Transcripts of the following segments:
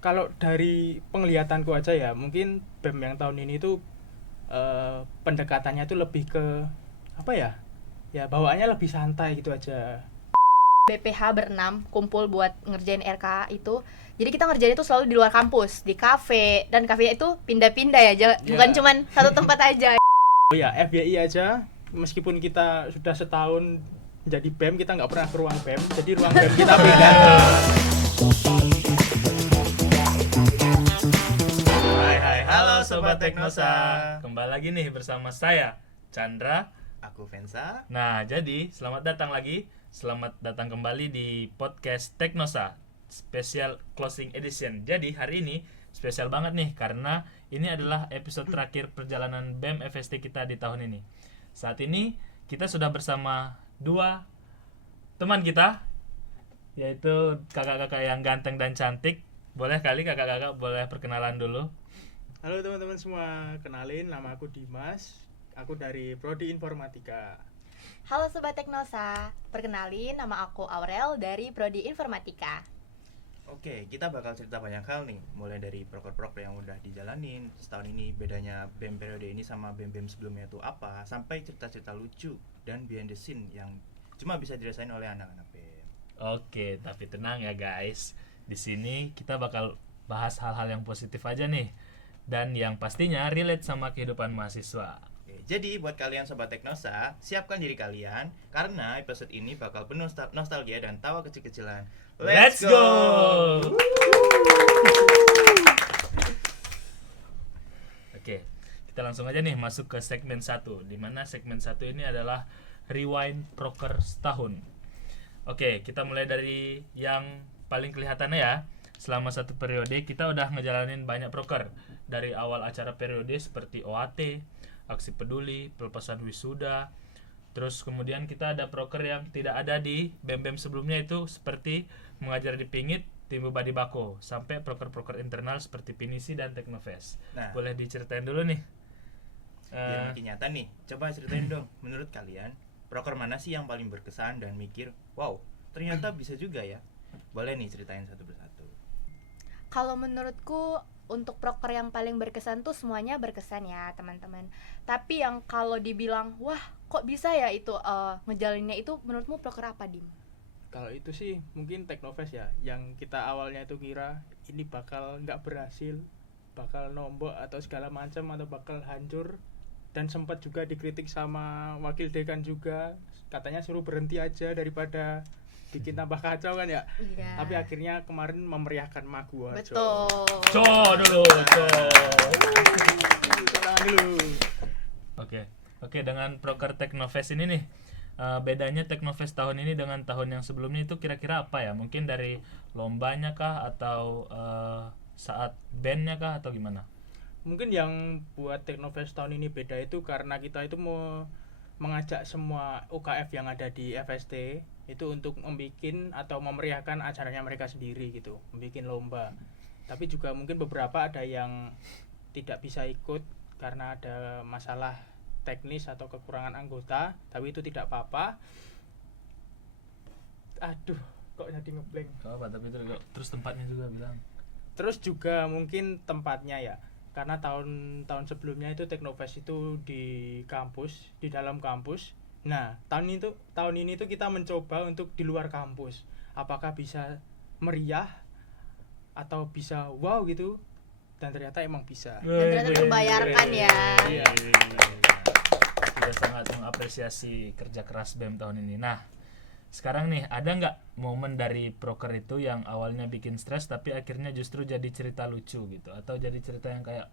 Kalau dari penglihatanku aja ya, mungkin BEM yang tahun ini tuh pendekatannya tuh lebih ke apa ya? Ya bawaannya lebih santai gitu aja. BPH berenam kumpul buat ngerjain RK itu. Jadi kita ngerjain itu selalu di luar kampus, di kafe, dan kafenya itu pindah-pindah ya, bukan Ya. cuman satu tempat aja. Oh ya, FYI aja, meskipun kita sudah setahun jadi BEM, kita nggak pernah ke ruang BEM, jadi ruang BEM kita beda. Hai, halo Sobat Teknosa. Kembali lagi nih bersama saya, Chandra. Aku Vensa. Nah, jadi selamat datang lagi. Selamat datang kembali di podcast Teknosa Special Closing Edition. Jadi hari ini spesial banget nih karena ini adalah episode terakhir perjalanan BEM FST kita di tahun ini. Saat ini kita sudah bersama dua teman kita, yaitu kakak-kakak yang ganteng dan cantik. Boleh kali kakak-kakak boleh perkenalan dulu. Halo teman-teman semua, kenalin nama aku Dimas, aku dari Prodi Informatika. Halo Sobat Teknosa, perkenalin nama aku Aurel dari Prodi Informatika. Oke, kita bakal cerita banyak hal nih. Mulai dari proker-proker yang udah dijalanin setahun ini, bedanya BEM periode ini sama BEM-BEM sebelumnya itu apa, sampai cerita-cerita lucu dan behind the scene yang cuma bisa dirasain oleh anak-anak BEM. Oke, tapi tenang ya guys. Di sini kita bakal bahas hal-hal yang positif aja nih. Dan yang pastinya relate sama kehidupan mahasiswa. Oke, jadi buat kalian Sobat Teknosa, siapkan diri kalian karena episode ini bakal penuh nostalgia dan tawa kecil-kecilan. Let's go! Oke, kita langsung aja nih masuk ke segmen 1. Dimana segmen 1 ini adalah Rewind Proker setahun. Oke, kita mulai dari yang paling kelihatannya ya. Selama satu periode kita udah ngejalanin banyak proker. Dari awal acara periode seperti OAT, aksi peduli, pelepasan wisuda. Terus kemudian kita ada proker yang tidak ada di BEM-BEM sebelumnya, itu seperti mengajar di Pingit, Tim Badi Bako, sampai proker-proker internal seperti Pinisi dan Teknofest. Nah, Boleh diceritain dulu nih. biar makin nyata nih, coba ceritain dong, menurut kalian proker mana sih yang paling berkesan dan mikir, wow, ternyata bisa juga ya. Boleh nih ceritain satu persatu. Kalau menurutku untuk proker yang paling berkesan tuh semuanya berkesan ya teman-teman. Tapi yang kalau dibilang wah kok bisa ya itu ngejalaninnya itu, menurutmu proker apa, Dim? Kalau itu sih mungkin Teknofest ya, yang kita awalnya itu kira ini bakal nggak berhasil, bakal nombok atau segala macam atau bakal hancur, dan sempat juga dikritik sama wakil dekan juga, katanya suruh berhenti aja daripada bikin tambah kacau kan ya. Iya. Tapi akhirnya kemarin memeriahkan Maguwo. Betul. Dulu. Tangan dulu. Oke, dengan proker Teknofest ini nih, bedanya Teknofest tahun ini dengan tahun yang sebelumnya itu kira-kira apa ya? Mungkin dari lombanya kah, atau saat bandnya kah, atau gimana? Mungkin yang buat Teknofest tahun ini beda itu karena kita itu mau mengajak semua UKF yang ada di FST itu untuk membikin atau memeriahkan acaranya mereka sendiri gitu, membikin lomba. Tapi juga mungkin beberapa ada yang tidak bisa ikut karena ada masalah teknis atau kekurangan anggota, tapi itu tidak apa-apa. Aduh, kok jadi ngeblank. Tapi itu terus tempatnya juga bilang. Terus juga mungkin tempatnya ya, karena tahun sebelumnya itu Teknofest itu di kampus, di dalam kampus. Nah, tahun ini tuh kita mencoba untuk di luar kampus. Apakah bisa meriah atau bisa wow gitu? Dan ternyata emang bisa. Dan ternyata terbayarkan ya. Iya. Kita sangat mengapresiasi kerja keras BEM tahun ini. Nah, sekarang nih, ada nggak momen dari proker itu yang awalnya bikin stres tapi akhirnya justru jadi cerita lucu gitu, atau jadi cerita yang kayak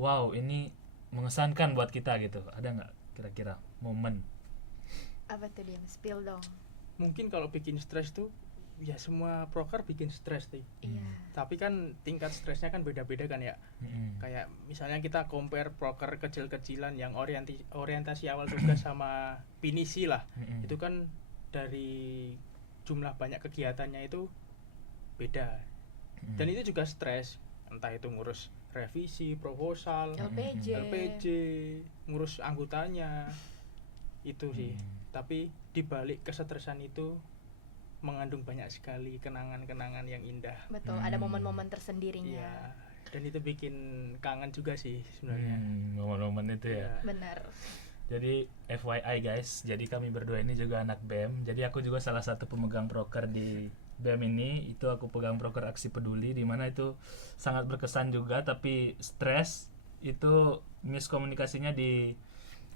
wow, ini mengesankan buat kita gitu? Ada nggak kira-kira momen? Apa tuh, Dim? Spill dong. Mungkin kalau bikin stres tuh ya semua proker bikin stres tuh. Iya. Tapi kan tingkat stresnya kan beda-beda kan ya. Kayak misalnya kita compare proker kecil-kecilan yang orientasi awal tugas sama pinisi lah. Itu kan dari jumlah banyak kegiatannya itu beda. Dan itu juga stres, entah itu ngurus revisi, proposal, LPJ, ngurus anggotanya. Itu sih. Tapi dibalik kesetresan itu mengandung banyak sekali kenangan-kenangan yang indah. Betul, ada momen-momen tersendirinya. Iya. Dan itu bikin kangen juga sih sebenarnya. Momen-momen itu ya. Iya. Benar. Jadi FYI guys, jadi kami berdua ini juga anak BEM. Jadi aku juga salah satu pemegang proker di BEM ini. Itu aku pegang proker Aksi Peduli, di mana itu sangat berkesan juga, tapi stres itu miskomunikasinya di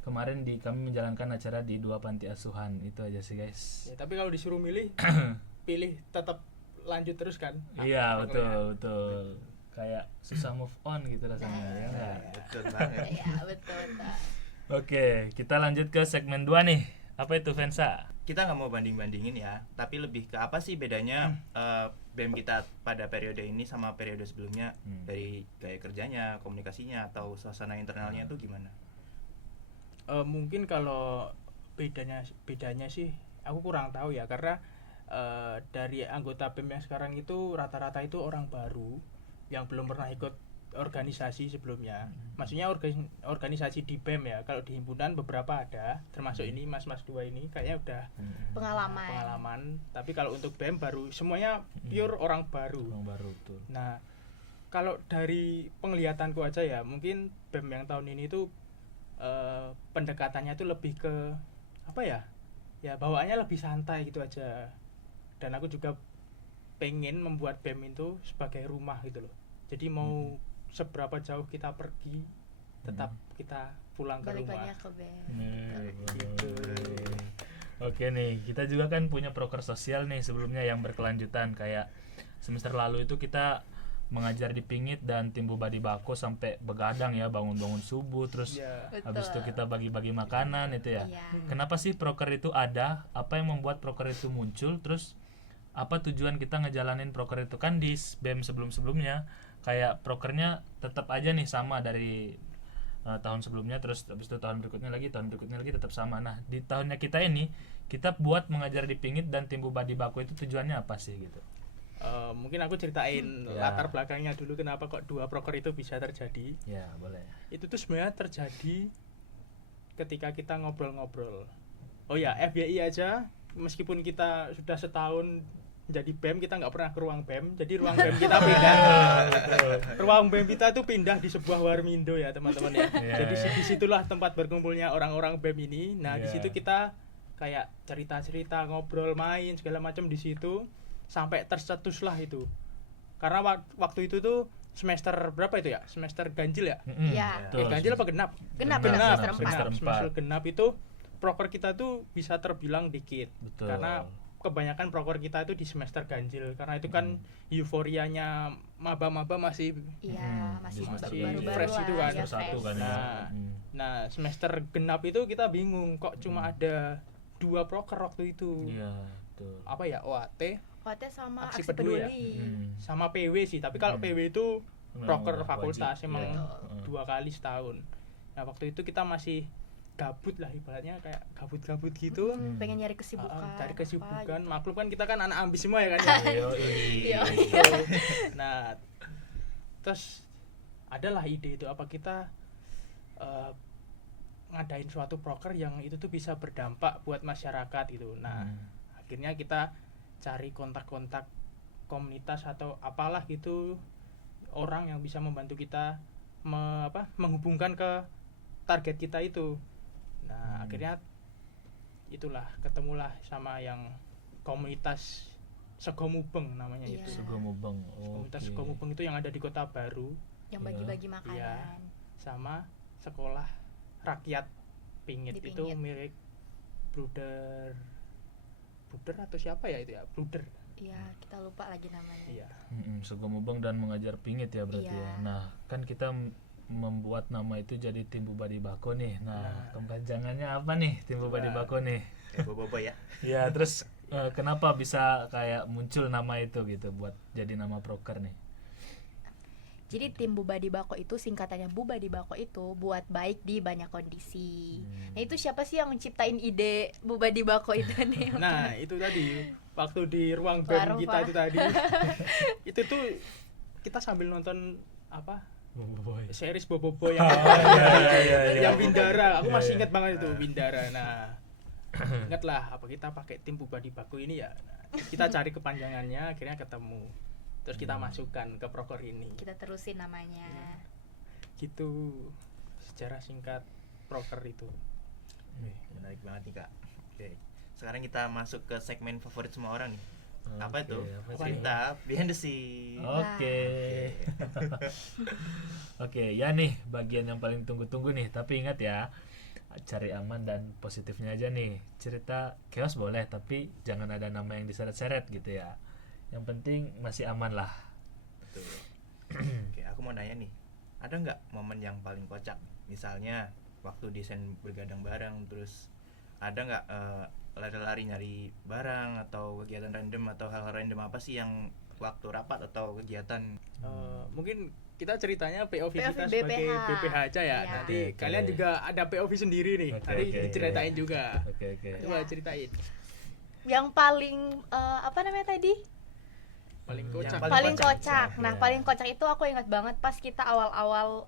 kemarin kami menjalankan acara di 2 panti asuhan. Itu aja sih guys. Ya, tapi kalau disuruh milih, pilih tetap lanjut terus kan? Iya, prokernya. betul. Kayak susah move on gitu rasanya ya nggak? Betul banget. Iya, betul. Oke, kita lanjut ke segmen 2 nih. Apa itu Vensa? Kita nggak mau banding-bandingin ya, tapi lebih ke apa sih bedanya BEM kita pada periode ini sama periode sebelumnya, dari gaya kerjanya, komunikasinya, atau suasana internalnya itu gimana? Mungkin kalau bedanya sih aku kurang tahu ya, karena dari anggota BEM yang sekarang itu rata-rata itu orang baru yang belum pernah ikut organisasi sebelumnya. Maksudnya organisasi di BEM ya. Kalau di himpunan beberapa ada, termasuk ini mas-mas 2 ini kayaknya udah pengalaman. Tapi kalau untuk BEM baru, semuanya pure orang baru. Orang baru tuh. Nah, kalau dari penglihatanku aja ya, mungkin BEM yang tahun ini tuh pendekatannya tuh lebih ke apa ya? Ya bawaannya lebih santai gitu aja. Dan aku juga pengen membuat BEM itu sebagai rumah gitu loh. Jadi mau seberapa jauh kita pergi, tetap kita pulang ke Balik rumah. lagi ke BEM. Gitu. Oke nih, kita juga kan punya proker sosial nih sebelumnya yang berkelanjutan. Kayak semester lalu itu kita mengajar di Pingit dan tim Bubadi Bako sampai begadang ya, bangun-bangun subuh, terus Ya, habis itu kita bagi-bagi makanan itu ya. Iya. Kenapa sih proker itu ada? Apa yang membuat proker itu muncul? Terus apa tujuan kita ngejalanin proker itu? Kan di BEM sebelum-sebelumnya kayak prokernya tetap aja nih sama dari tahun sebelumnya, terus habis itu tahun berikutnya lagi tetap sama. Nah, di tahunnya kita ini kita buat mengajar di Pingit dan tim Bubadi Bako itu tujuannya apa sih gitu? mungkin aku ceritain Ya. latar belakangnya dulu kenapa kok 2 proker itu bisa terjadi. Ya, boleh. Itu tuh sebenarnya terjadi ketika kita ngobrol-ngobrol. Oh ya, FYI aja, meskipun kita sudah setahun jadi BEM, kita nggak pernah ke ruang BEM. Jadi ruang BEM kita pindah. Ruang BEM kita tuh pindah di sebuah warmindo ya teman-teman ya. Iya, Jadi iya. disitulah tempat berkumpulnya orang-orang BEM ini. Nah di Iya. situ kita kayak cerita-cerita, ngobrol, main segala macam di situ sampai tercetuslah itu. Karena waktu itu tuh semester berapa itu ya? Semester ganjil ya? Iya. Betul. Ganjil apa genap? Genap, semester Genap. 4. Semester genap itu proker kita tuh bisa terbilang dikit. Betul. Karena kebanyakan proker kita itu di semester ganjil, karena itu kan euforianya maba-maba masih Iya, masih Masih baru-baru fresh lah, itu kan. ya, Semester 1 fresh. kan ya. Nah, nah semester genap itu kita bingung kok cuma ada 2 proker waktu itu. Iya, betul. Apa ya, OAT Kuatnya sama Aksi aksi Peduli ya? peduli. sama PW sih, tapi kalau PW itu proker Wajib, fakultas emang iya. 2 kali setahun. Nah waktu itu kita masih gabut lah, ibaratnya kayak gabut-gabut gitu. Pengen nyari kesibukan. Cari kesibukan, apa gitu. maklum kan kita kan anak ambis semua ya kan ya. Iya. Nah terus adalah ide itu, apa kita ngadain suatu proker yang itu tuh bisa berdampak buat masyarakat gitu. Nah akhirnya kita cari kontak-kontak komunitas atau apalah gitu, orang yang bisa membantu kita menghubungkan ke target kita itu. Nah akhirnya itulah ketemulah sama yang komunitas Segomubeng namanya Iya. itu. Segomubeng. Komunitas Oke. Segomubeng itu yang ada di Kota Baru Yang bagi-bagi makanan. Iya. sama sekolah rakyat Pingit, Di itu Pingit. milik Bruder atau siapa ya itu ya, Bruder. Iya, kita lupa lagi namanya. Iya. Segomubeng dan mengajar Pingit ya berarti Iya. ya. Nah, kan kita membuat nama itu jadi tim Bubadi Bako nih. Nah, kepanjangannya apa nih tim Bubadi Nah. Bako nih? Bobo ya. Ya, terus kenapa bisa kayak muncul nama itu gitu buat jadi nama proker nih? Jadi tim Bubadi Bako itu singkatannya Bubadi Bako itu buat baik di banyak kondisi. Nah itu siapa sih yang menciptain ide Bubadi Bako itu nih? Nah itu tadi waktu di ruang Warung, BEM kita Pak. itu tadi itu tuh kita sambil nonton apa Boy. series Boboiboy yang iya, yang Bindara, aku masih Iya, ingat banget itu Bindara. Nah ingat lah apa kita pakai tim Bubadi Bako ini ya. Nah, kita cari kepanjangannya, akhirnya ketemu, terus kita masukkan ke proker ini. Kita terusin namanya. Gitu sejarah singkat proker itu. Wih, menarik banget nih kak. Oke, sekarang kita masuk ke segmen favorit semua orang nih. Apa Oke, itu? apa sih? Cerita behind the scene. Oke. Oke, ya nih bagian yang paling tunggu-tunggu nih. Tapi ingat ya, cari aman dan positifnya aja nih. Cerita chaos boleh, tapi jangan ada nama yang diseret-seret gitu ya. Yang penting masih aman lah. Betul. Oke, aku mau nanya nih, ada nggak momen yang paling kocak? Misalnya waktu desain bergadang bareng, terus ada nggak lari-lari nyari barang atau kegiatan random atau hal-hal random apa sih yang waktu rapat atau kegiatan? Mungkin kita ceritanya POV, POV kita sebagai BPH. BPH aja ya. Iya. Nanti Oke. kalian juga ada POV sendiri nih. Oke, Nanti oke. diceritain juga. Oke. Coba Ya. ceritain. Yang paling apa namanya tadi? Paling Yang kocak. paling Paling kocak. kocak. Nah, Ya. paling kocak itu aku ingat banget pas kita awal-awal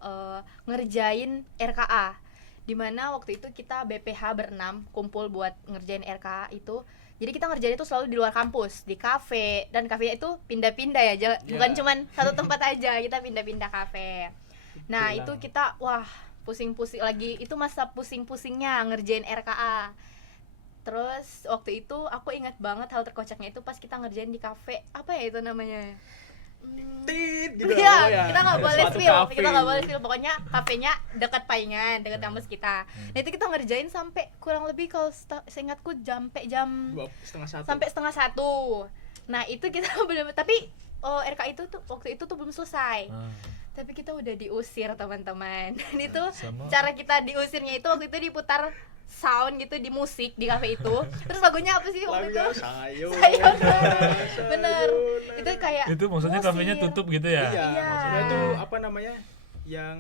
ngerjain RKA. Dimana waktu itu kita BPH berenam kumpul buat ngerjain RKA itu. Jadi kita ngerjain itu selalu di luar kampus, di kafe, dan kafenya itu pindah-pindah ya, bukan cuman satu tempat aja, kita pindah-pindah kafe. Nah, Betulan. itu kita wah, pusing-pusing lagi, itu masa pusing-pusingnya ngerjain RKA. Terus waktu itu aku ingat banget hal terkocaknya itu pas kita ngerjain di kafe, apa ya itu namanya? Tit gitu. Iya, oh ya. kita nggak boleh Suatu spill, kafe. kita nggak boleh spill. Pokoknya kafenya dekat Paingan, dekat kampus kita. Nah itu kita ngerjain sampai kurang lebih kalau seingatku sampai jam 2:30. sampai 1:30. Nah itu kita benar-benar, tapi RK itu tuh waktu itu tuh belum selesai. Tapi kita udah diusir teman-teman. Dan itu Sama- cara kita diusirnya itu waktu itu diputar sound gitu di musik di kafe itu. Terus lagunya apa sih waktu itu? Lagunya sayur. Bener. Itu kayak Itu maksudnya musir. kafenya tutup gitu ya? Iya, Iya. maksudnya itu apa namanya? Yang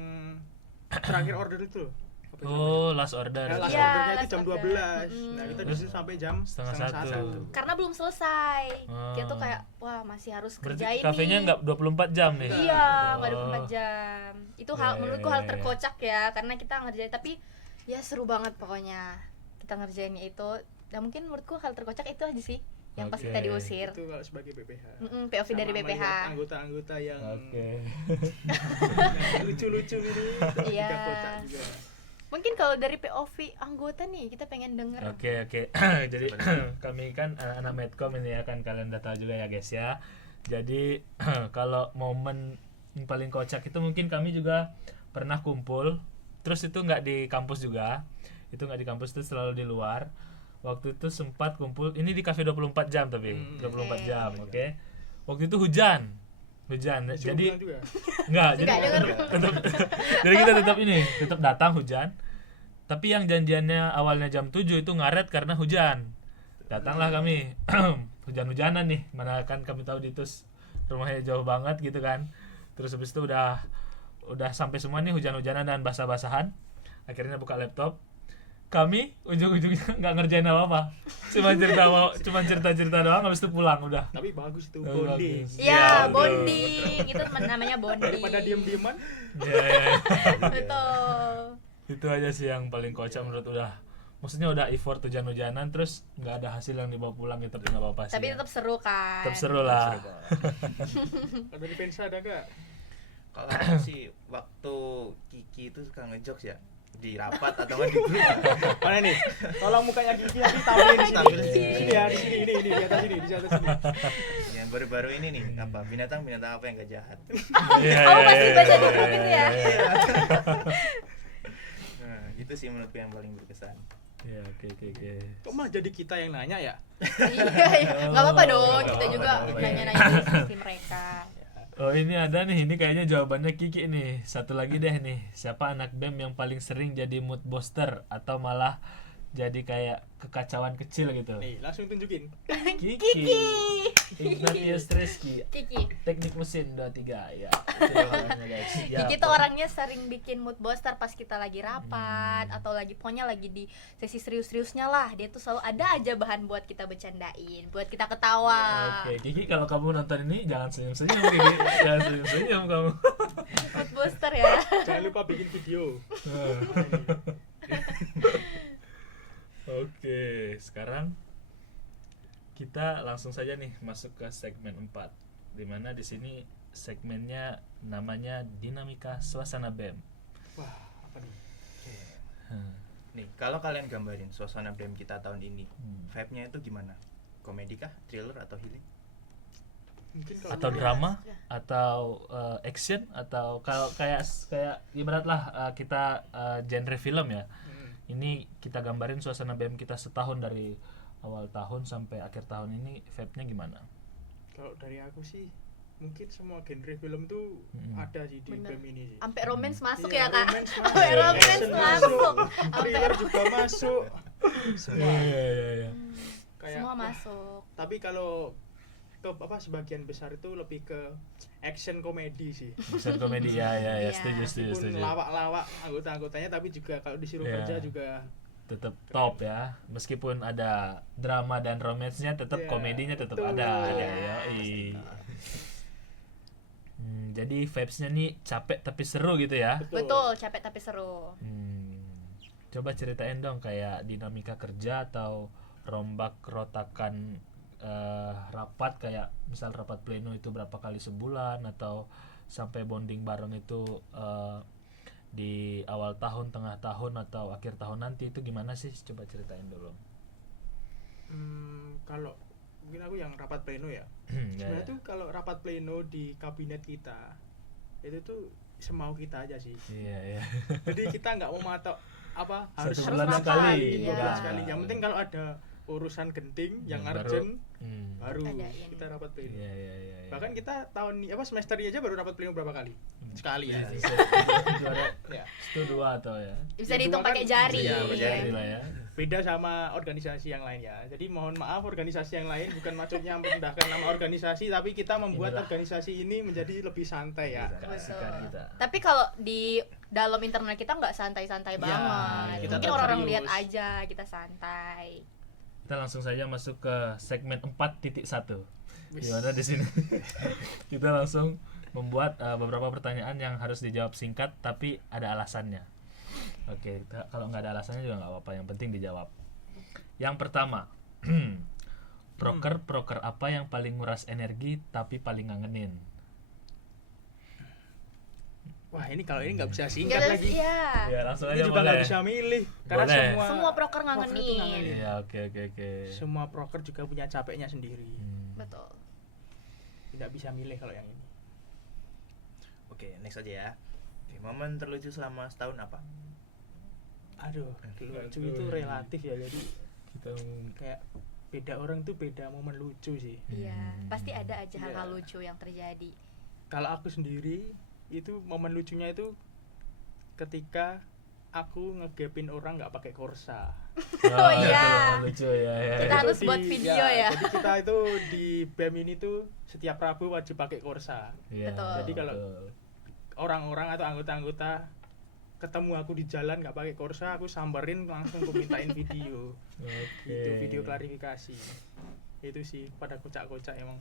terakhir order itu. Apa itu namanya? Oh, last order. Nah, last Iya, ordernya itu last jam order. 12. Mm-mm. Nah, kita di Terus situ sampai jam setengah setengah satu. satu. karena belum selesai. Kita tuh Ah. kayak wah masih harus Berarti kerjain kafenya nih. nggak 24 jam nih? Iya, nggak Oh. 24 jam. Itu Iya, hal iya, menurutku iya, hal iya. terkocak ya, karena kita ngerjain tapi ya seru banget pokoknya. Kita ngerjainnya itu. Dan mungkin menurutku hal terkocak itu aja sih yang pas Oke. kita diusir. Itu kalau sebagai BPH. POV dari Sama BPH. melihat anggota-anggota yang Oke. lucu-lucu ini itu Iya. juga kocak juga. Mungkin kalau dari POV anggota nih kita pengen denger. Oke. Jadi kami kan anak medcom ini ya kan, kalian udah tahu juga ya guys ya. Jadi kalau momen yang paling kocak itu mungkin kami juga pernah kumpul. Terus itu nggak di kampus juga. Itu nggak di kampus, itu selalu di luar. Waktu itu sempat kumpul ini di kafe 24 jam tapi 24 Oke. jam, oke. Waktu itu hujan. Disuruh Jadi pulang juga. enggak, jadi Enggak, denger. tetap jadi kita tetap datang hujan. Tapi yang janjiannya awalnya jam 7 itu ngaret karena hujan. Datanglah kami hujan-hujanan nih, mana kan kami tahu di Tus rumahnya jauh banget gitu kan. Terus habis itu udah sampai semua nih hujan-hujanan dan basah-basahan. Akhirnya buka laptop. Kami ujung-ujungnya nggak ngerjain apa-apa. Cuma cerita-cerita doang, habis itu pulang udah. Tapi bagus itu Oh, bonding. bagus. Iya, Ya, betul. bonding. Itu namanya bonding. Daripada diem-dieman, Ya. Betul. Itu aja sih yang paling kocak menurut maksudnya udah effort hujan-hujanan terus nggak ada hasil yang dibawa pulang ya, tapi nggak apa-apa sih Tapi ya. tetap seru kan. Tetap seru lah. kalau dari Pensa ada nggak? Kalau aku sih waktu Kiki itu suka ngejokes ya di rapat atau nggak di grup. Mana nih? Tolong mukanya Kiki tampilin di sini. Tampilin Di sini ya, di sini ini di atas sini, di atas sini. Yang baru-baru ini nih, apa binatang apa yang gak jahat. Iya, Kamu iya, masih iya, baca iya, di grup iya, itu ya? iya. Nah, itu sih menurutku yang paling berkesan. Iya, oke. Kok malah jadi kita yang nanya ya? Iya, nggak apa-apa dong. Kita Oh, juga oke. nanya-nanya diskusi mereka. Oh ini ada nih, ini kayaknya jawabannya Kiki nih. Satu lagi deh nih, siapa anak BEM yang paling sering jadi mood booster atau malah jadi kayak kekacauan kecil gitu? Nih, langsung tunjukin. Kiki. Ignatius Reski, Kiki. teknik mesin 23 ya. Itu jawabannya, guys. Ya, Kiki tuh orangnya sering bikin mood booster pas kita lagi rapat atau lagi pokoknya lagi di sesi serius-seriusnya lah. Dia tuh selalu ada aja bahan buat kita bercandain, buat kita ketawa. Oke, Kiki kalau kamu nonton ini jangan senyum-senyum Kiki. Jangan senyum-senyum kamu. Mood booster ya. Jangan lupa bikin video. Oke, sekarang kita langsung saja nih masuk ke segmen 4, dimana di sini segmennya namanya dinamika suasana BEM. Wah, apa nih? Nih, kalau kalian gambarin suasana BEM kita tahun ini, vibe-nya itu gimana? Komedi kah, thriller atau healing? Mungkin kalau Atau dulu- drama atau action atau kalau kayak ibaratlah kita genre film ya. Ini kita gambarin suasana BEM kita setahun dari awal tahun sampai akhir tahun ini vibe-nya gimana? Kalau dari aku sih mungkin semua genre film tuh ada sih di Bener. BEM ini sih. Sampai romance masuk Iya, ya kak. romance masuk, Sampai romance action masuk. thriller juga masuk. Semua Iya. kayak Semua wah, masuk. tapi kalau ke apa sebagian besar itu lebih ke action komedi sih. Bisa komedi ya, Iya. setuju. Meskipun lawak-lawak anggota-anggotanya, tapi juga kalau disuruh Iya. kerja juga Tetap top ya, meskipun ada drama dan romansnya tetap Iya, komedinya tetap betul. ada. Iya. Yoi. Jadi vibes-nya nih capek tapi seru gitu ya. Betul, capek tapi seru. Coba ceritain dong kayak dinamika kerja atau rombak rotakan rapat, kayak misal rapat pleno itu berapa kali sebulan atau sampai bonding bareng itu di awal tahun, tengah tahun atau akhir tahun nanti itu gimana sih? Coba ceritain dulu. kalau mungkin aku yang rapat pleno ya. Sebenarnya tuh kalau rapat pleno di kabinet kita itu tuh semau kita aja sih. Iya. Jadi kita nggak mau matok apa harus Satu bulan rapat, sekali. dua bulan Iya. sekali. Yang penting kalau ada urusan genting yang Baru- urgent baru Adain. kita rapat pleno. Iya. Bahkan kita tahun ini apa semester ini aja baru rapat pleno berapa kali? Sekali ya. Ya. Itu dua atau ya? Bisa Yang dihitung dua kan pakai jari. bisa, Pakai jari lah ya. Beda sama organisasi yang lain ya. Jadi mohon maaf organisasi yang lain, bukan maksudnya merendahkan nama organisasi, tapi kita membuat Inilah. organisasi ini menjadi lebih santai ya. Kasihkan kita. Tapi kalau di dalam internal kita nggak santai-santai Iya, banget. kita Mungkin tetap orang-orang serius. lihat aja kita santai. Kita langsung saja masuk ke segmen 4.1. Wis. Gimana di sini? Kita langsung membuat beberapa pertanyaan yang harus dijawab singkat tapi ada alasannya. Oke, kalau nggak ada alasannya juga nggak apa-apa, yang penting dijawab. Yang pertama, proker apa yang paling nguras energi tapi paling ngangenin? Wah, ini kalau ini nggak bisa Nggak singkat ada- lagi. Iya. Ya langsung Ini aja juga nggak boleh. bisa milih karena Boleh. Semua proker proker itu ngangenin. ngangenin. Iya, oke. Semua proker juga punya capeknya sendiri. Betul. Tidak bisa milih kalau yang ini. Oke, next aja ya. Oke, momen terlucu selama setahun apa? Aduh, lucu itu relatif ya. Jadi Kita kayak beda orang tuh beda momen lucu sih. Iya, pasti ada aja Iya. hal-hal lucu yang terjadi. Kalau aku sendiri itu momen lucunya itu ketika aku ngegapin orang nggak pakai korsa. Oh, iya. lucu ya. Kita Itu harus buat video ya. Jadi kita itu di BEM ini tuh setiap Rabu wajib pakai korsa. Iya, Betul. Jadi kalau betul. orang-orang atau anggota-anggota ketemu aku di jalan nggak pakai korsa, aku samperin langsung aku mintain video. Oke. Itu video klarifikasi. Itu sih pada kocak-kocak emang.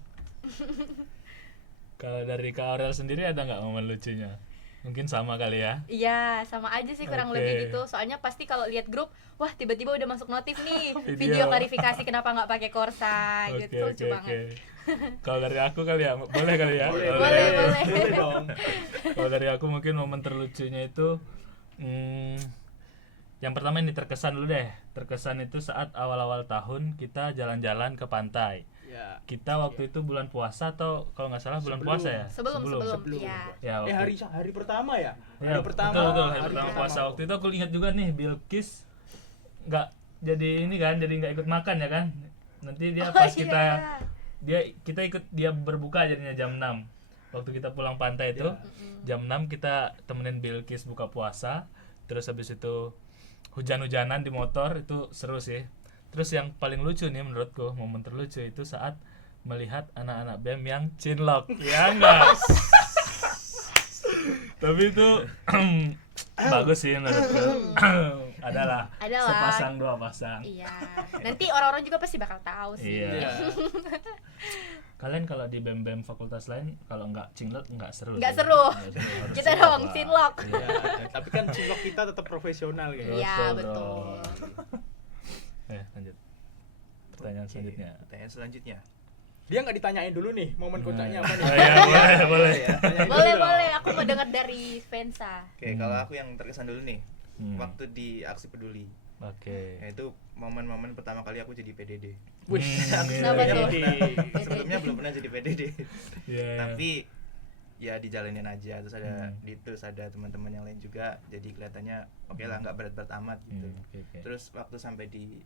Kalau dari Kak Aurel sendiri ada nggak momen lucunya? Mungkin sama kali ya. Iya, sama aja sih kurang Oke. lebih gitu. Soalnya pasti kalau lihat grup, wah tiba-tiba udah masuk notif nih Video. video klarifikasi kenapa nggak pakai korsa gitu. Lucu banget. Kalau dari aku kali ya, boleh kali ya? Boleh. Boleh dong. Kalau dari aku mungkin momen terlucunya itu yang pertama ini terkesan dulu deh. Terkesan itu saat awal-awal tahun kita jalan-jalan ke pantai. Ya. Kita waktu itu bulan puasa atau kalau nggak salah bulan Sebelum. puasa ya? Sebelum. Sebelum. Iya. Ya, waktu hari pertama ya? Ya, Hari pertama. betul, hari pertama puasa. Waktu itu aku lihat juga nih Bilkis nggak jadi ini kan, jadi nggak ikut makan ya kan? Nanti dia pas iya. kita ikut dia berbuka jadinya jam 6. Waktu kita pulang pantai itu jam 6 kita temenin Bilkis buka puasa. Terus habis itu hujan-hujanan di motor, itu seru sih. Terus yang paling lucu nih menurutku, momen terlucu itu saat melihat anak-anak BEM yang cinlok. Ya enggak? Tapi itu bagus sih menurutku. Adalah Adalah. sepasang dua pasang. Iya. Nanti orang-orang juga pasti bakal tahu sih. Iya. Kalian kalau di BEM-BEM fakultas lain kalau nggak cinlok nggak seru. Nggak sih. seru. Nggak seru, harus Kita cinlok dong lah. cinlok. Iya. Ya, tapi kan cilok kita tetap profesional ya. Iya, Betul, betul. lanjut. pertanyaan selanjutnya. Pertanyaan selanjutnya. Dia nggak ditanyain dulu nih momen kocaknya apa nih. Oh, iya, boleh. Ya. Tanyain dulu Boleh, dong. boleh. Aku mau dengar dari Vensa. Oke, kalau aku yang terkesan dulu nih, Hmm. waktu di aksi peduli. Oke. Itu momen-momen pertama kali aku jadi PDD. Wih, Hmm, Kenapa iya, tuh? iya. Sebelumnya belum pernah jadi PDD. Iya. Tapi ya dijalanin aja, terus ada Hmm. terus ada teman-teman yang lain juga, jadi kelihatannya oke lah, nggak berat-berat amat gitu. Oke. Terus waktu sampai di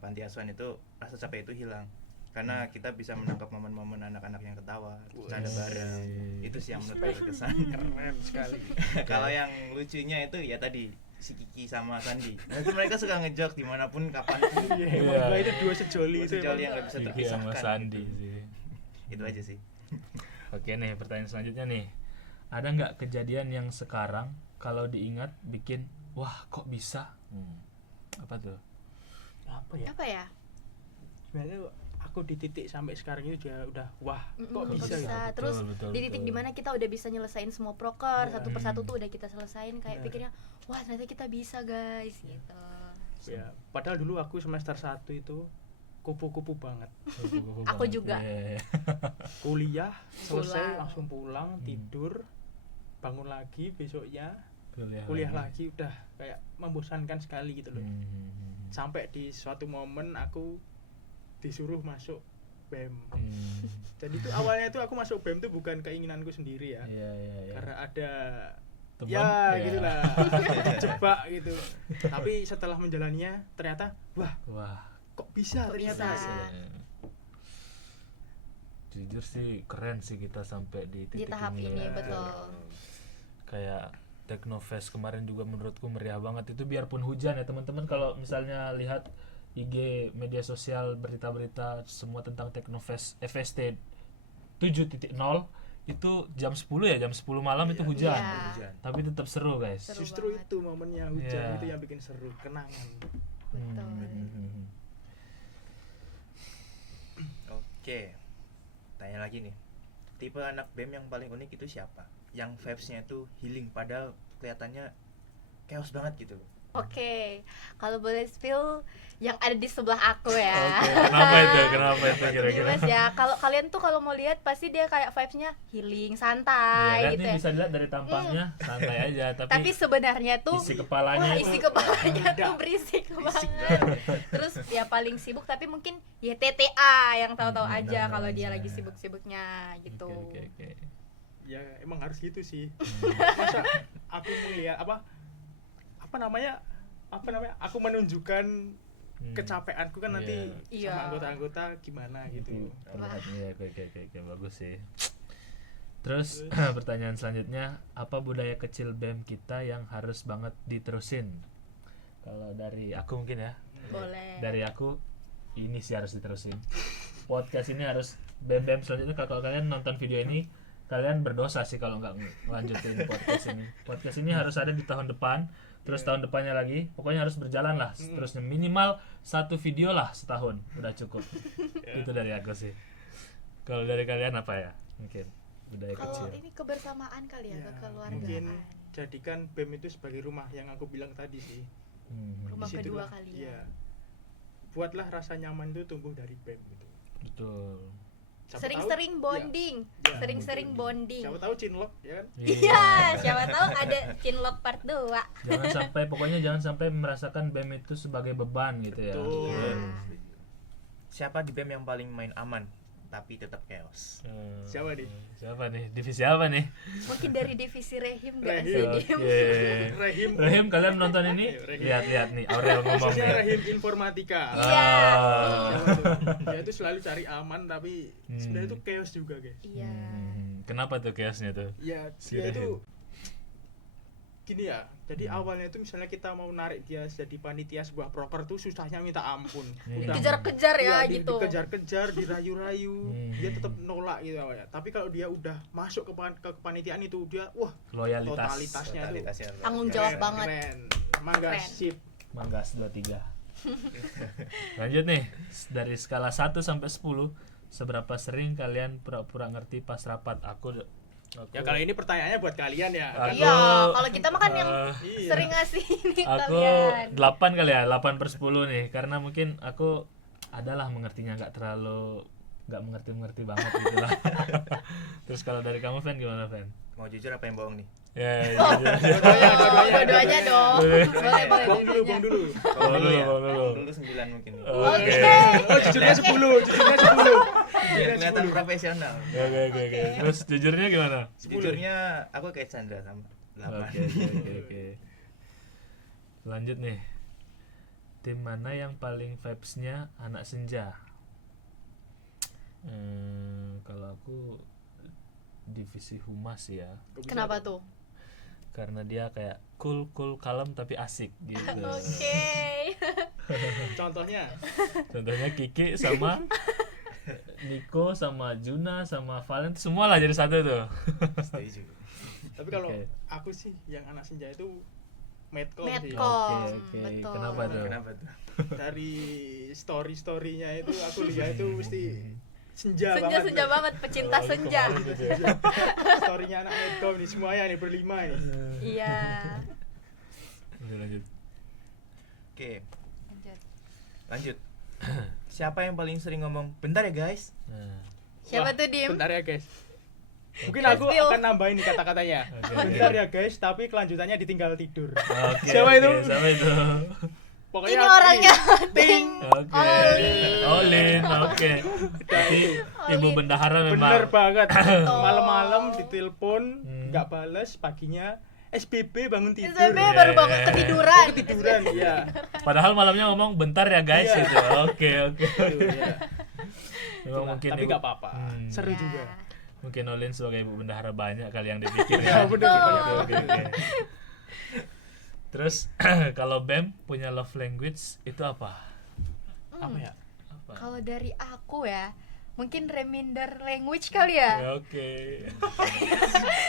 panti asuhan itu rasa capek itu hilang karena kita bisa menangkap momen-momen anak-anak yang ketawa, bercanda bareng. Itu sih yang menurut saya berkesan. keren sekali. Kalau yang lucunya itu ya tadi si Kiki sama Sandi. Nah, itu mereka suka ngejok dimanapun kapanpun. Iya, emang Iya. gua itu duo sejoli itu Sejoli emang. yang nggak bisa Kiki sama terpisahkan. Sandi gitu. sih. Itu aja sih. Oke nih, pertanyaan selanjutnya nih. Ada nggak kejadian yang sekarang kalau diingat bikin wah kok bisa? Apa tuh? Apa ya? Apa ya? Sebenarnya aku di titik sampai sekarang itu juga udah wah kok Kok bisa bisa? ya? Terus Betul, di titik betul. dimana kita udah bisa nyelesain semua proker Ya. satu persatu tuh udah kita selesain, kayak Ya. pikirnya wah ternyata kita bisa guys gitu. Ya, padahal dulu aku semester 1 itu kupu-kupu banget. Aku juga. Iya. Kuliah selesai Pulang. langsung pulang, tidur, bangun lagi besoknya, Kuliah kuliah lagi udah kayak membosankan sekali gitu loh. Hmm. Sampai di suatu momen aku disuruh masuk BEM. Jadi itu awalnya itu aku masuk BEM tuh bukan keinginanku sendiri ya. Iya. Karena ada Teman? ya Iya. gitulah jebak gitu. Tapi setelah menjalaninya ternyata Wah. kok bisa Kok ternyata. bisa? Iya. Jujur sih keren sih kita sampai di Di titik tahap ini ya. betul. Kayak Teknofest kemarin juga menurutku meriah banget. Itu biarpun hujan ya teman-teman, kalau misalnya lihat IG media sosial berita-berita semua tentang Teknofest FST 7.0 itu jam 10 ya, jam 10 malam itu hujan. Iya. Hujan. Tapi tetap seru guys. Seru Justru banget. itu momennya hujan Iya. itu yang bikin seru, kenangan. Betul. Oke. Tanya lagi nih. Tipe anak BEM yang paling unik itu siapa? Yang vibes-nya itu healing padahal kelihatannya chaos banget gitu. Oke, kalau boleh spill yang ada di sebelah aku ya. Oke, kenapa itu? Kenapa itu Ini kira-kira? Mas ya, kalau kalian tuh kalau mau lihat pasti dia kayak vibes-nya healing, santai Ya, kan gitu ini ya. bisa dilihat dari tampangnya santai aja, Tapi sebenarnya tuh isi kepalanya wah, itu isi kepalanya Ada. tuh berisik banget. Terus dia paling sibuk tapi mungkin ya TTA yang tahu-tahu aja Benar, kalau dia benar. lagi sibuk-sibuknya gitu. Oke. Ya emang harus gitu sih. Masa aku melihat apa namanya aku menunjukkan kecapeanku kan nanti Iya. sama anggota-anggota gimana gitu. Terlihat, iya, oke, bagus sih. Terus pertanyaan selanjutnya, apa budaya kecil BEM kita yang harus banget diterusin? Kalau dari aku mungkin ya. Boleh. Dari aku ini sih harus diterusin. Podcast ini harus BEM selanjutnya. Kalau kalian nonton video ini, kalian berdosa sih kalau nggak ngelanjutin podcast ini. Podcast ini harus ada di tahun depan, terus tahun depannya lagi. Pokoknya harus berjalan lah. Terusnya minimal 1 video lah setahun, udah cukup. Itu dari aku sih. Kalau dari kalian apa ya? Mungkin budaya Kalau kecil. ini kebersamaan kali ya, Ya, kekeluargaan. mungkin jadikan BEM itu sebagai rumah yang aku bilang tadi sih. Rumah Disitulah, kedua kali ya. iya. Buatlah rasa nyaman itu tumbuh dari BEM gitu. Betul. Siapa Sering-sering tahu- bonding, Ya, sering-sering bonding. Siapa tahu cinlok ya kan? Iya, siapa tahu ada Cinlok part 2. Jangan sampai merasakan BEM itu sebagai beban gitu ya. Betul. Iya. Siapa di BEM yang paling main aman tapi tetap chaos? Siapa nih? Siapa nih? Divisi apa nih? Mungkin dari divisi Rehim gak Rehim. sih, Oke. Dim? Rahim. Rahim, kalian nonton ini? Ayo, Rahim. Lihat nih Aurel ngomong Khususnya nih. Rahim informatika. Iya. Dia itu selalu cari aman tapi sebenarnya itu chaos juga guys. Iya. Kenapa tuh chaosnya tuh? Ya Si dia Rahim. itu gini ya. Jadi awalnya itu misalnya kita mau narik dia jadi panitia sebuah proker tuh susahnya minta ampun. Udah Dikejar-kejar ya iya, gitu. dikejar-kejar, dirayu-rayu. Dia Hmm. tetap nolak gitu awalnya. Tapi kalau dia udah masuk ke kepanitiaan itu dia wah Loyalitas. totalitasnya tuh Totalitasnya luar Tanggung biasa. jawab banget. keren. Mangga Keren. sip. Manggas 23. Lanjut nih, dari skala 1 sampai 10, seberapa sering kalian pura-pura ngerti pas rapat? Aku Ya kalau ini pertanyaannya buat kalian ya. Aku- Iya, kalau kita mah kan yang Iya. sering ngasih ini aku kalian. 8 kali ya, 8/10 nih, karena mungkin aku adalah mengertinya, nggak mengerti banget gitu lah. Terus kalau dari kamu Fen gimana Fen? Mau jujur apa yang bohong nih? Ya, Dua-duanya dong. Boleh Bong dulu, dua-duanya. bong dulu. Bong dulu 9 mungkin nih. Oke. Oh, jujurnya 10, jujurnya 10. Biar kelihatan profesional. Oke. Terus jujurnya gimana? Jujurnya aku kayak Chandra sama 8. Oke. Lanjut nih. Tim mana yang paling vibes-nya anak senja? Kalau aku divisi humas ya, Kenapa tuh? karena dia kayak cool kalem tapi asik gitu. Oke. Contohnya, Contohnya Kiki sama Niko sama Juna sama Valen semua lah jadi satu tuh. Setuju. tapi kalau Oke. aku sih yang anak senja itu Medcom sih. Medcom, Oke. betul. Kenapa tuh? Kenapa tuh? Dari story-storynya itu aku lihat itu mesti senja Senja banget, pecinta Oh, senja. kemarin gitu ya. Storynya anak Medcom nih semuanya nih berlima nih. Iya. Lanjut. Oke, lanjut. Siapa yang paling sering ngomong bentar ya guys? Nah, Siapa Wah, tuh Dim? Bentar ya guys. Mungkin Guys, aku Phil. akan nambahin nih kata-katanya. Oke. Bentar ya guys, tapi kelanjutannya ditinggal tidur. Oke, Siapa itu? Siapa itu? Pokoknya Ini aku orangnya. ting. Oke. Olin. Olin, oke. Jadi Ibu Olin. Bendahara Bener memang. banget. Betul. Malam-malam ditelepon, Hmm. nggak bales, paginya SBB bangun tidur. SBB baru bangun ketiduran. Ketiduran, iya. Padahal malamnya ngomong bentar ya guys Iya. gitu. Oke. Itu, iya. Memang Itulah, mungkin tapi Ibu- nggak apa-apa. Hmm. Seru Ya. juga. Mungkin Olin sebagai Ibu Bendahara banyak kali yang dipikir Ya, ya. bener. Oke. Terus kalau BEM punya love language itu apa? Apa ya? Apa? Kalau dari aku ya, mungkin reminder language kali ya. Ya, oke.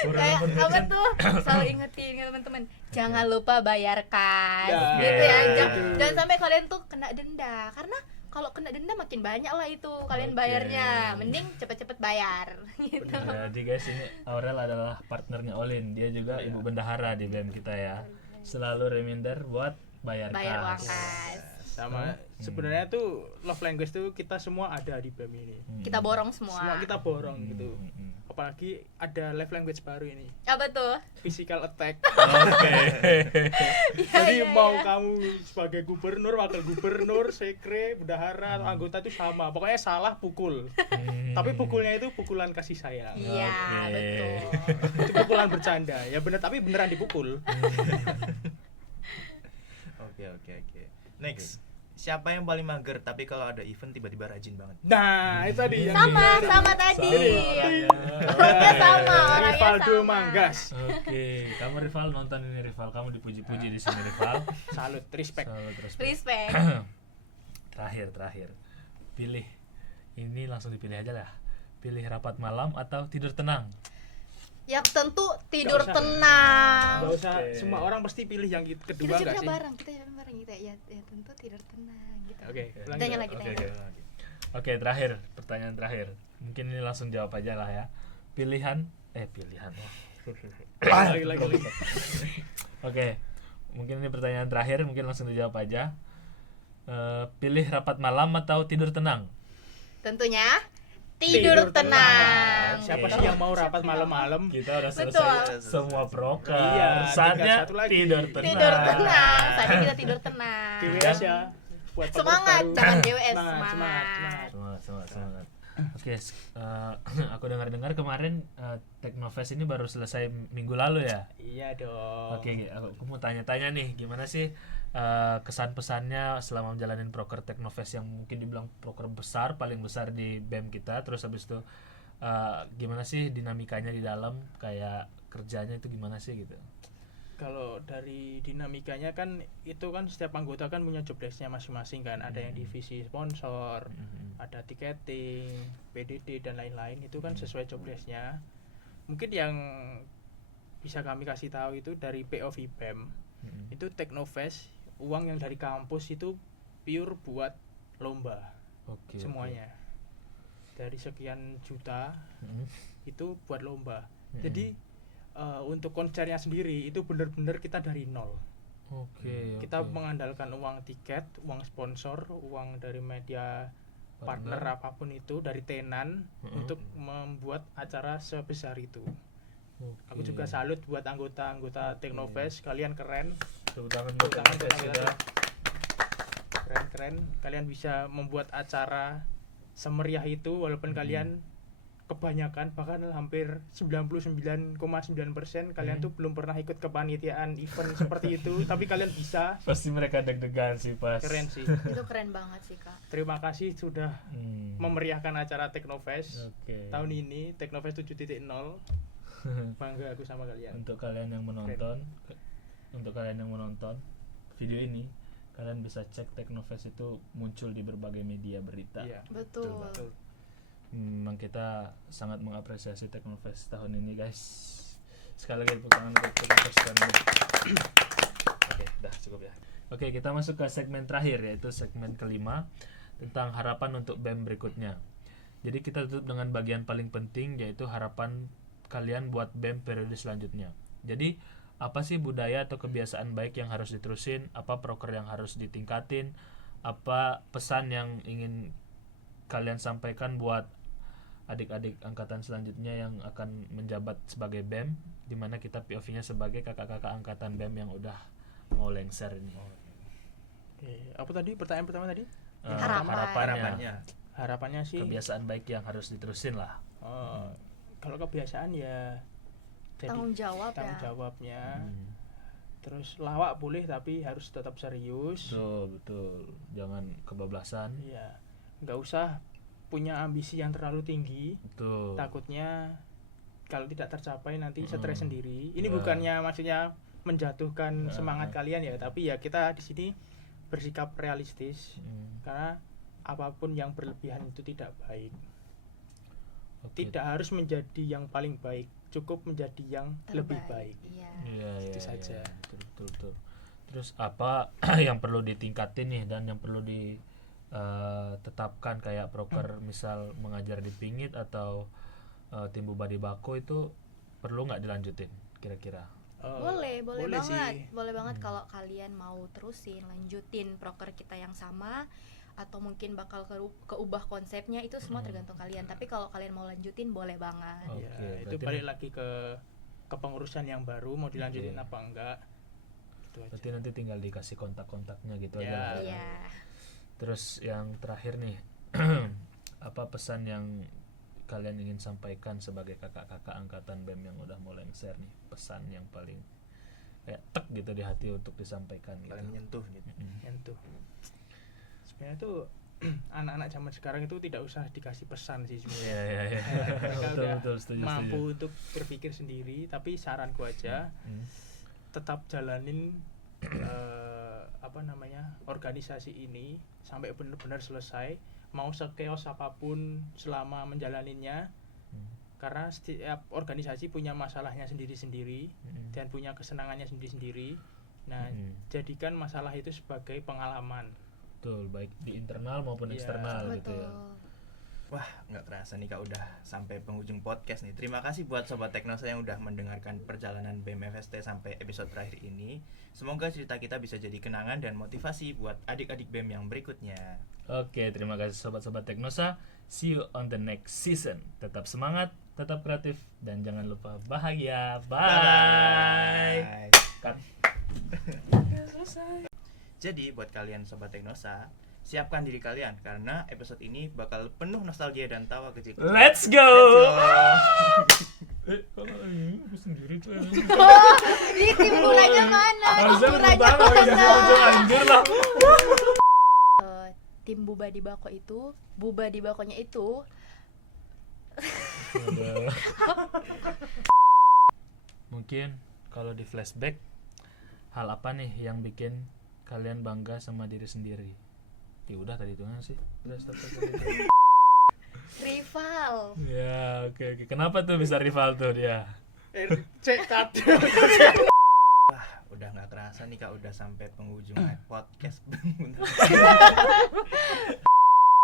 Kayak apa tuh? Selalu ingetin ke teman-teman, jangan lupa bayarkan. Ya. Gitu ya. Oke. Jangan sampai kalian tuh kena denda. Karena kalau kena denda makin banyak lah itu kalian Oke. bayarnya. Mending cepet-cepet bayar. Gitu. Jadi guys, ini Aurel adalah partnernya Olin. Dia juga Iya. Ibu Bendahara di BEM kita ya. Selalu reminder buat bayar Bayar uang kas. kas. Sama sebenarnya tuh love language tuh kita semua ada di BEM ini. Kita borong semua. Semua kita borong gitu. Hmm. Apalagi ada love language baru ini, Apa tuh? physical attack. Oke. Jadi iya, mau iya. kamu sebagai gubernur, wakil gubernur, sekre, bendahara, atau anggota itu sama. Pokoknya salah pukul. Tapi pukulnya itu pukulan kasih sayang. Iya, Oke. betul. Itu pukulan bercanda. Ya bener, tapi beneran dipukul. Oke. Next. Siapa yang paling mager tapi kalau ada event tiba-tiba rajin banget? Nah, itu tadi yang Sama tadi. Orangnya sama, orangnya Rivaldo sama. Manggas. Oke, kamu Rival nonton ini Rival, kamu dipuji-puji di sini Rival. Salut, respect. Selalu terus. Respect. Terakhir. Pilih. Ini langsung dipilih aja lah. Pilih rapat malam atau tidur tenang. Yang tentu tidur Nggak usah. tenang. Gak usah, Oke. semua orang pasti pilih yang kedua Kita enggak juga sih? bareng, kita bareng gitu ya. Ya tentu tidur tenang gitu. Oke, ulangi. Tanya lagi, Oke, tanya oke. lagi. Oke, terakhir, pertanyaan terakhir. Mungkin ini langsung jawab aja lah ya. Pilihan. Lagi. Oke, mungkin ini pertanyaan terakhir, mungkin langsung dijawab aja. Pilih rapat malam atau tidur tenang? Tentunya tidur tenang. Siapa Oke. sih yang mau rapat malam-malam? Kita udah Betul. selesai semua proker. Iya, Saatnya tinggal satu lagi. tidur tenang. Tidur tenang. Saatnya kita tidur tenang. GWS ya. Buat Semangat, baru. jangan GWS, Semangat. Semangat. Oke, aku dengar-dengar kemarin Teknofest ini baru selesai minggu lalu ya. Iya dong. Oke, aku mau tanya-tanya nih, gimana sih kesan-pesannya selama menjalanin proker Teknofest yang mungkin dibilang proker besar, paling besar di BEM kita. Terus habis itu gimana sih dinamikanya di dalam, kayak kerjanya itu gimana sih gitu? Kalau dari dinamikanya kan itu kan setiap anggota kan punya job desk-nya masing-masing kan. Ada yang divisi sponsor, ada tiketing, PDD dan lain-lain. Itu kan sesuai job desk-nya. Mungkin yang bisa kami kasih tahu itu dari POV BEM. Itu Teknofest, uang yang dari kampus itu pure buat lomba. Oke. Semuanya. Dari sekian juta itu buat lomba. Jadi untuk konsernya sendiri itu benar-benar kita dari nol. Oke. Kita oke. mengandalkan uang tiket, uang sponsor, uang dari media partner apapun itu, dari tenan untuk membuat acara sebesar itu. Aku Oke. juga salut buat anggota-anggota Teknofest, kalian keren, Tepuk tangan Tepuk buat tangan, Teknofest tepuk sudah. keren. Kalian bisa membuat acara semeriah itu walaupun kalian kebanyakan bahkan hampir 99,9% kalian tuh belum pernah ikut kepanitiaan event seperti itu, tapi kalian bisa. Pasti mereka deg-degan sih pas. Keren sih. Itu keren banget sih Kak. Terima kasih sudah memeriahkan acara Teknofest Oke. tahun ini, Teknofest 7.0. Bangga aku sama kalian. Untuk kalian yang menonton, video ini, kalian bisa cek Teknofest itu muncul di berbagai media berita. Iya. Betul. Betul. Memang kita sangat mengapresiasi Teknofest tahun ini, guys. Sekali lagi tepuk tangan untuk Teknofest tahun ini. Oke, dah cukup ya. Oke, kita masuk ke segmen terakhir, yaitu segmen kelima tentang harapan untuk BEM berikutnya. Jadi kita tutup dengan bagian paling penting, yaitu harapan kalian buat BEM periode selanjutnya. Jadi apa sih budaya atau kebiasaan baik yang harus diterusin, apa proker yang harus ditingkatin, apa pesan yang ingin kalian sampaikan buat adik-adik angkatan selanjutnya yang akan menjabat sebagai BEM, dimana kita POV-nya sebagai kakak-kakak angkatan BEM yang udah mau lengser ini. Apa tadi pertanyaan pertama tadi? Harapannya sih Kebiasaan baik yang harus diterusin lah. kalau kebiasaan ya jadi Tanggung tanggung jawab ya. jawabnya. Terus lawak boleh tapi harus tetap serius. Betul. Jangan kebablasan. Iya. Nggak usah punya ambisi yang terlalu tinggi. Betul. Takutnya kalau tidak tercapai nanti stres sendiri. Ini Ya. bukannya maksudnya menjatuhkan semangat kalian ya, tapi ya kita di sini bersikap realistis karena apapun yang berlebihan itu tidak baik. Oke. Tidak harus menjadi yang paling baik, cukup menjadi yang lebih baik. Iya. Iya, Itu iya, saja. iya. Betul. Terus apa yang perlu ditingkatin nih dan yang perlu ditetapkan kayak proker misal mengajar di Pingit atau tim Bubadi Bako itu perlu nggak dilanjutin kira-kira? Boleh banget. sih. Boleh banget kalau kalian mau terusin, lanjutin proker kita yang sama atau mungkin bakal keubah konsepnya, itu semua tergantung kalian. Tapi kalau kalian mau lanjutin boleh banget. Oke, Ya, itu berarti balik lagi ke kepengurusan yang baru mau dilanjutin apa enggak. Gitu aja. Berarti nanti tinggal dikasih kontak-kontaknya gitu Ya. aja. Iya. Terus yang terakhir nih, apa pesan yang kalian ingin sampaikan sebagai kakak-kakak angkatan BEM yang udah mau lengser nih? Pesan yang paling kayak tek gitu di hati untuk disampaikan gitu. Paling menyentuh gitu. Nyentuh. Sebenarnya tuh anak-anak zaman sekarang itu tidak usah dikasih pesan sih sebenarnya. Iya. Mereka udah betul, setuju. mampu untuk berpikir sendiri, tapi saranku aja tetap jalanin organisasi ini sampai benar-benar selesai, mau sekeos apapun selama menjalaninya. Karena setiap organisasi punya masalahnya sendiri-sendiri dan punya kesenangannya sendiri-sendiri. Nah, jadikan masalah itu sebagai pengalaman. Betul, baik di internal maupun Iya, eksternal gitu ya. Wah, nggak kerasa nih Kak udah sampai penghujung podcast nih. Terima kasih buat Sobat Teknosa yang udah mendengarkan perjalanan BEM FST sampai episode terakhir ini. Semoga cerita kita bisa jadi kenangan dan motivasi buat adik-adik BEM yang berikutnya. Oke, terima kasih sobat-sobat Teknosa. See you on the next season. Tetap semangat, tetap kreatif, dan jangan lupa bahagia. Bye. Kan? Jadi buat kalian Sobat Teknosa, siapkan diri kalian karena episode ini bakal penuh nostalgia dan tawa kecil-kecil. Let's go. Aku sendiri tuh. Ini timbulannya mana? Timbulannya Harusnya mana? anjir lah. Tim Bubadi Bako itu, Bubadi Bakonya itu Mungkin kalau di flashback, hal apa nih yang bikin kalian bangga sama diri sendiri? Ya udah tadi itu kan sih. Udah stop. rival. Ya, oke. Kenapa tuh bisa rival tuh dia? Udah nggak kerasa nih Kak udah sampai penghujung podcast.